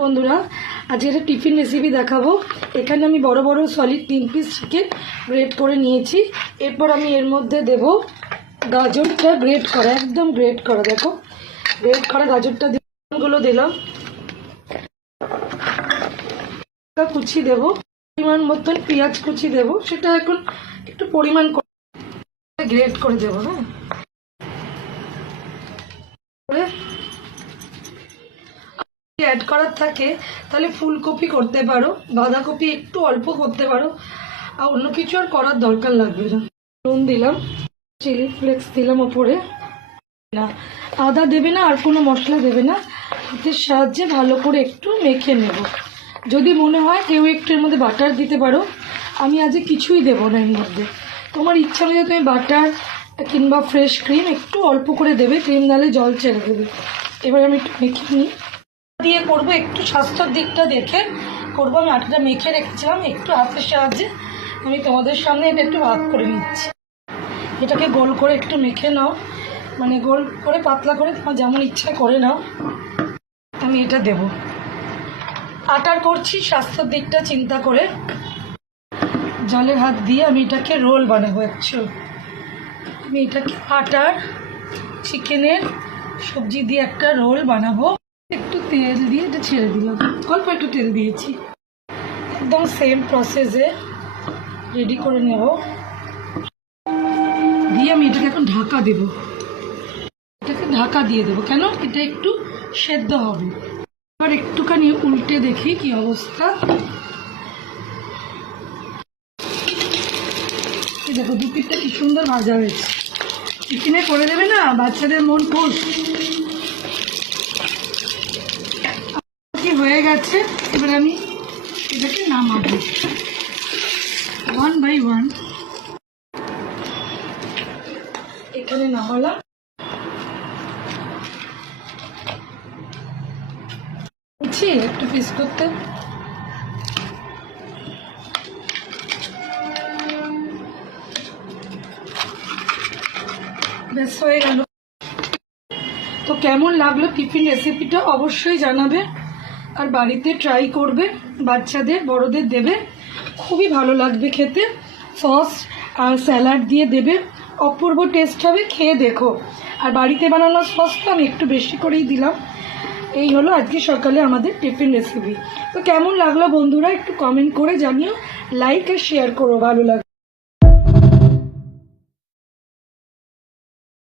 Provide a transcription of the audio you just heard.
বন্ধুরা আজকে একটা টিফিন রেসিপি দেখাবো। এখানে আমি বড় বড় সলিড 3 পিস চিকেন গ্রেট করে নিয়েছি। এরপর আমি এর মধ্যে দেব গাজরটা গ্রেট করা, একদম গ্রেট করা। দেখো গ্রেট করা গাজরটা গুলো দিলাম, কুচি দেব, পরিমাণ মতন পেঁয়াজ কুচি দেব, সেটা এখন একটু পরিমাণ করে গ্রেট করে দেবো। হ্যাঁ, অ্যাড করার থাকে তাহলে ফুলকপি করতে পারো, বাঁধাকপি একটু অল্প করতে পারো, আর অন্য কিছু আর করার দরকার লাগবে না। নুন দিলাম, চিলি ফ্লেক্স দিলাম ওপরে। না আদা দেবে না, আর কোনো মশলা দেবে না, হাতের সাহায্যে ভালো করে একটু মেখে নেব। যদি মনে হয় কেউ একটু এর মধ্যে বাটার দিতে পারো, আমি আজকে কিছুই দেবো না এর মধ্যে। তোমার ইচ্ছা অনুযায়ী তুমি বাটার কিংবা ফ্রেশ ক্রিম একটু অল্প করে দেবে, ক্রিম নালে জল ছেড়ে দেবে। এবার আমি একটু মেখে নিই দিয়ে করবো, একটু স্বাস্থ্যের দিকটা দেখে করবো। আমি আটাটা মেখে রেখেছিলাম, একটু হাতের সাহায্যে আমি তোমাদের সামনে এটা একটু ভাগ করে নিচ্ছি। এটাকে গোল করে একটু মেখে নাও, মানে গোল করে পাতলা করে তোমার যেমন ইচ্ছা করে নাও। আমি এটা দেব, আটার করছি স্বাস্থ্যের দিকটা চিন্তা করে। জলের হাত দিয়ে আমি এটাকে রোল বানাবো। আমি এটাকে আটার চিকেনের সবজি দিয়ে একটা রোল বানাবো। একটু তেল দিয়ে এটা ছেড়ে দিলাম, অল্প একটু তেল দিয়েছি। একদম সেম প্রসেসে রেডি করে নেব, দিয়ে আমি এটাকে এখন ঢাকা দেব। এটাকে ঢাকা দিয়ে দেবো, কেন এটা একটু সেদ্ধ হবে। এবার একটুখানি উল্টে দেখি কি অবস্থা। এই দেখো দু পিঠটা কি সুন্দর ভাজা হয়েছে। টিফিনে করে দেবে না, বাচ্চাদের মন খুশ। হয়ে গেছে, এবার আমি এটাকে নামাবো 1 বাই 1। এখানে নামালাম, একটু পিস করতে। ব্যাস হয়ে গেল। তো কেমন লাগলো টিফিন রেসিপিটা অবশ্যই জানাবে, আর বাড়িতে ট্রাই করবে, বাচ্চাদের বড়দের দেবে, খুবই ভালো লাগবে খেতে। সস আর স্যালাড দিয়ে দেবে, অপূর্ব টেস্ট হবে, খেয়ে দেখো। আর বাড়িতে বানানো সসটা আমি একটু বেশি করেই দিলাম। এই হলো আজকে সকালে আমাদের টিফিন রেসিপি। তো কেমন লাগলো বন্ধুরা একটু কমেন্ট করে জানিও, লাইক আর শেয়ার করো ভালো লাগবে।